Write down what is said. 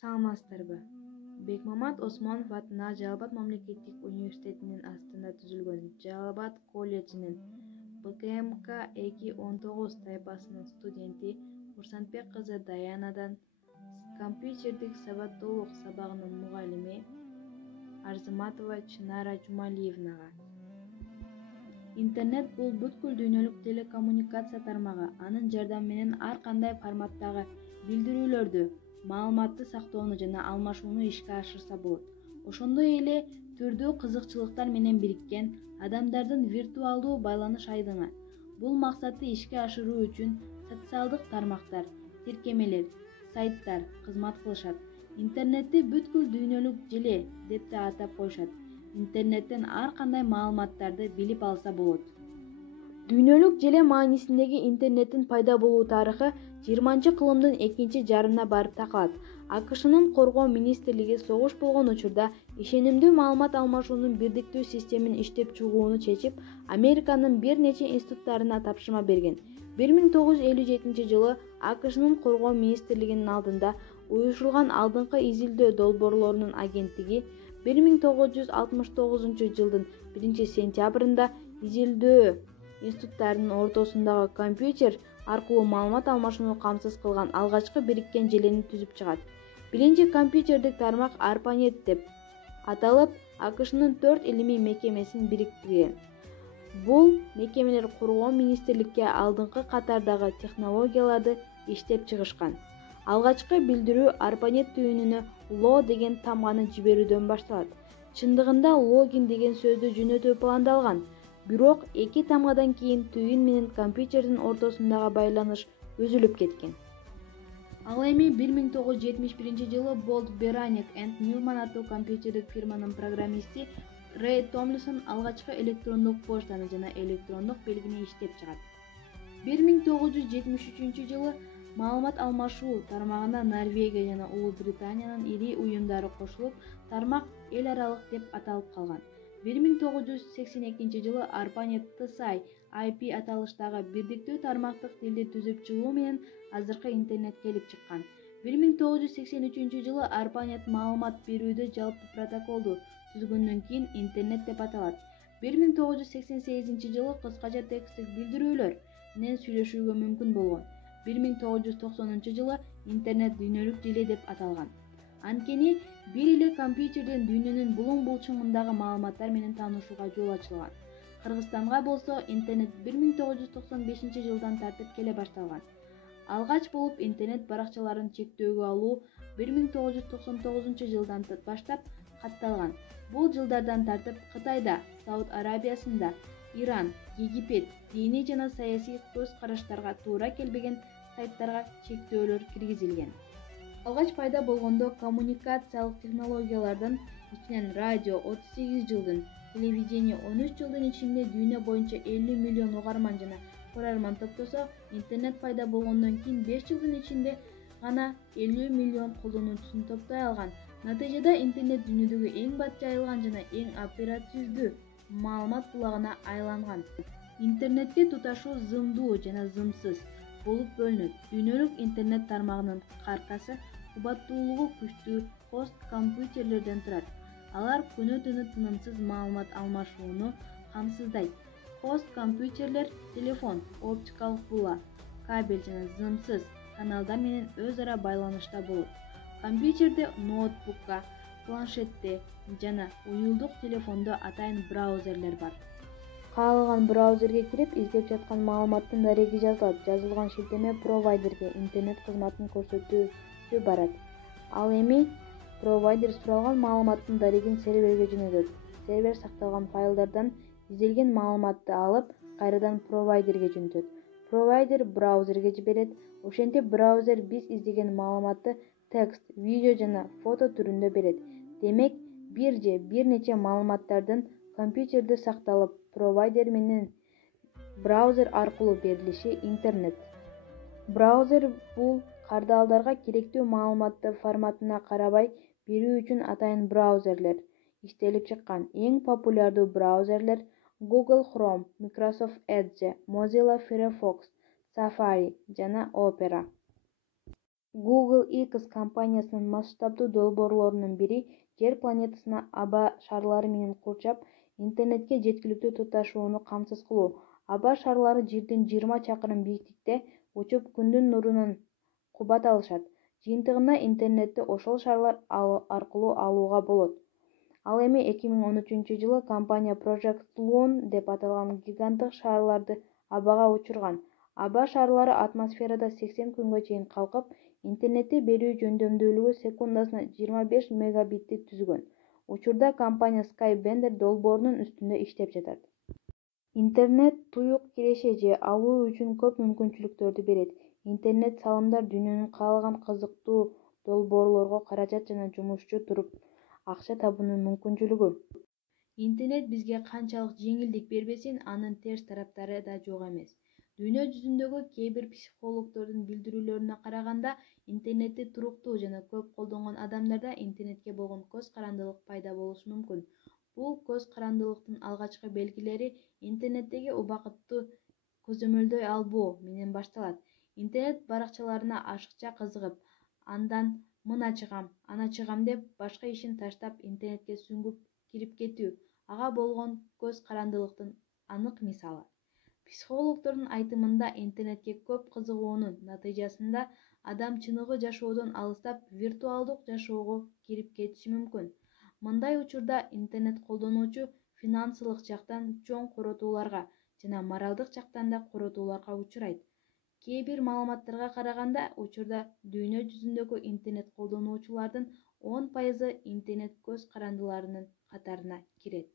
Саламатсыздарбы? Бекмамат Осмонов атына Жалал Абад мамлекеттик университетинин астында түзүлгөн Жалал Абад колледжинин БКМК-219 тайпасынын студенти Курсантбек кызы Даянадан компьютердик сабаттуулук сабагынын мугалими Арзыматова Чынара Жумалиевнага. Интернет бул бүткүл дүйнөлүк телекоммуникация тармагы. Анын жардамы менен ар кандай форматтагы билдирүүлөрдү, маалыматты сактоону жана алмашууну ишке ашырса болот. Ошондой эле түрдүү кызыкчылыктар менен бириккен адамдардын виртуалдуу байланыш айдыңы. Бул максатты ишке ашыруу үчүн социалдык тармактар, тиркемелер, сайттар кызмат кылышат. Интернетти бүткүл дүйнөлүк желе деп да атап коюшат. Интернеттен ар кандай маалыматтарды билип алса болот. Дүйнөлүк желе маанисиндеги интернеттин пайда болуу тарыхы 20-кылымдын экинчи жарымына барып такалат. АКШнын коргоо министрлиги согуш болгон учурда ишенимдүү маалымат алмашуунун бирдиктүү системин иштеп чыгууну чечип, Американын бир нече институттарына тапшырма берген. 1957-жылы АКШнын коргоо министрлигинин алдында уюшулган алдыңкы изилдөө долбоорлорунун агенттиги 1969-жылдын 1-сентябрында изилдөө институттарынын ортосундагы компьютер аркылуу маалымат алмашууну камсыз кылган алгачкы бириккен желени түзүп чыгат. Биринчи компьютердик тармак ARPANET деп аталып, АКШнын 4 илимий мекемесин бириктирген. Бул мекемелер коргоо министрликке алдыңкы катардагы технологияларды иштеп чыгышкан. Алгачкы билдирүү ARPANET түйүнүнө LO деген тамганы жиберүүдөн башталат. Чындыгында логин деген сөздү жөнөтүү пландалган. Бирок 2 тамгадан кийин түйүн менен компьютердин ортосундагы байланыш үзүлүп кеткен. Ал эми 1971-жылы Bolt Beranek & Newman аттуу компьютердик фирманын программисти Рэй Томлинсон алгачкы электрондук почтаны жана электрондук белгини иштеп чыгат. 1973-жылы маалымат алмашуу тармагына Норвегия жана Улуу Британиянын ири уюмдары кошулуп, тармак эл аралык деп аталып калган. 1982-жылы ARPANET TSI IP аталыштагы бирдиктүү тармактык тилди түзүп чыгуу менен азыркы интернет келип чыккан. 1983-жылы ARPANET маалымат берүүдө жалпы протоколду түзгөндөн кийин интернет деп аталат. 1988-жылы кыскача тексттик билдирүүлөр менен сүйлөшүүгө мүмкүн болгон. 1990-жылы интернет дүйнөлүк желе деп аталган. Анткени бир эле компьютерден дүйнөнүн булуң-булчуңундагы маалыматтар менен таанышууга жол ачылган. Кыргызстанга болсо интернет 1995-жылдан тартып келе башталган. Алгач болуп интернет баракчаларын чектөөгө алуу 1999-жылдан баштап катталган. Бул жылдардан тартып Кытайда, Сауд Арабиясында, Иран, Египет диний жана саясий көз караштарга туура келбеген сайттарга чектөөлөр киргизилген. Алгач пайда болгондо коммуникациялык технологиялардын ичинен радио 38 жылдын, телевидение 13 жылдын ичинде дүйнө боюнча 50 миллион угарман жана көрөрман топтосо, интернет пайда болгондон кийин 5 жылдын ичинде гана 50 миллион колдонуучусун топтой алган. Натыйжада интернет дүйнөдөгү эң бат жайылган жана эң оперативдүү маалымат булагына айланган. Интернетти туташуу зымдуу жана зымсыз болуп бөлүнөт. Дүйнөлүк интернет тармагынын каркасы кубаттуулугу күчтүү хост компьютерлерден турат. Алар күнү-түнү тынымсыз маалымат алмашууну камсыздайт. Хост компьютерлер телефон, оптикалык була, кабель жана зымсыз каналдар менен өз ара байланышта болот. Компьютерде, ноутбукка, планшетте жана уюлдук телефондо атайын браузерлер бар. Каалаган браузерге кирип, издеп жаткан маалыматтын дареги жазылат. Жазылган шилтеме провайдерге интернет кызматын көрсөтүүгө барат. Ал эми провайдер суралган маалыматтын дарегин серверге жөнөтөт. Сервер сакталган файлдардан изделген маалыматты алып, кайрадан провайдерге жөнөтөт. Провайдер браузерге жиберет. Ошентип браузер биз издеген маалыматты текст, видео жана фото түрүндө берет. Демек, бир же бир нече маалыматтардын компьютерде сакталып, провайдер менен браузер аркылуу берилиши интернет. Браузер бул кардалдарга керектүү маалыматты форматына карабай берүү үчүн атайын браузерлер иштелип чыккан. Эң популярдуу браузерлер Google Chrome, Microsoft Edge, Mozilla Firefox, Safari жана Opera. Google X компаниясынын масштабдуу долбоорлорунун бири Жер планетасына аба шарлары менен курчап, интернетке жеткиликтүү туташууну камсыз кылуу. Аба шарлары Жерден 20 чакырым бийиктикте учуп, күндүн нурунан кубат алышат. Жыйынтыгында интернетти ошол шарлар аркылуу алууга болот. Ал эми 2013-жылы компания Project Loon деп аталган гиганттык шарларды абага учурган. Аба шарлары атмосферада 80 күнгө чейин калкып, интернетти берүү жөндөмдүүлүгү секундасына 25 мегабитти түзгөн. Учурда компания Skybender долбоорунун үстүндө иштеп жатат. Интернет туюк киреше же алуу үчүн көп мүмкүнчүлүктөрдү берет. Интернет салымдар дүйнөнүн каалаган кызыктуу долбоорлорго каражат жана жумушчу туруп акча табуунун мүмкүнчүлүгү. Интернет бизге канчалык жеңилдик бербесин, анын терс тараптары да жок эмес. Дүйнө жүзүндөгү кээ бир психологдордун билдирүүлөрүнө караганда, интернетти туруктуу жана көп колдонгон адамдарда интернетке болгон көз карандылык пайда болушу мүмкүн. Бул көз карандылыктын алгачкы белгилери интернеттеги убакытты көзөмөлдөй албоо менен башталат. Интернет баракчаларына ашыкча кызыгып, андан мына чыгам, ана чыгам деп башка ишин таштап интернетке сүңгүп кирип кетүү ага болгон көз карандылыктын анык мисалы. Психологдордун айтымында, интернетке көп кызыгуунун натыйжасында адам чыныгы жашоодон алыстап, виртуалдык жашоого кирип кетиши мүмкүн. Мындай учурда интернет колдонуучу финансылык жактан чоң коротууларга жана моралдык жактан да коротууларга учурайт. Кээ бир маалыматтарга караганда, учурда дүйнө жүзүндөгү интернет колдонуучулардын 10% интернет көз карандыларынын катарына кирет.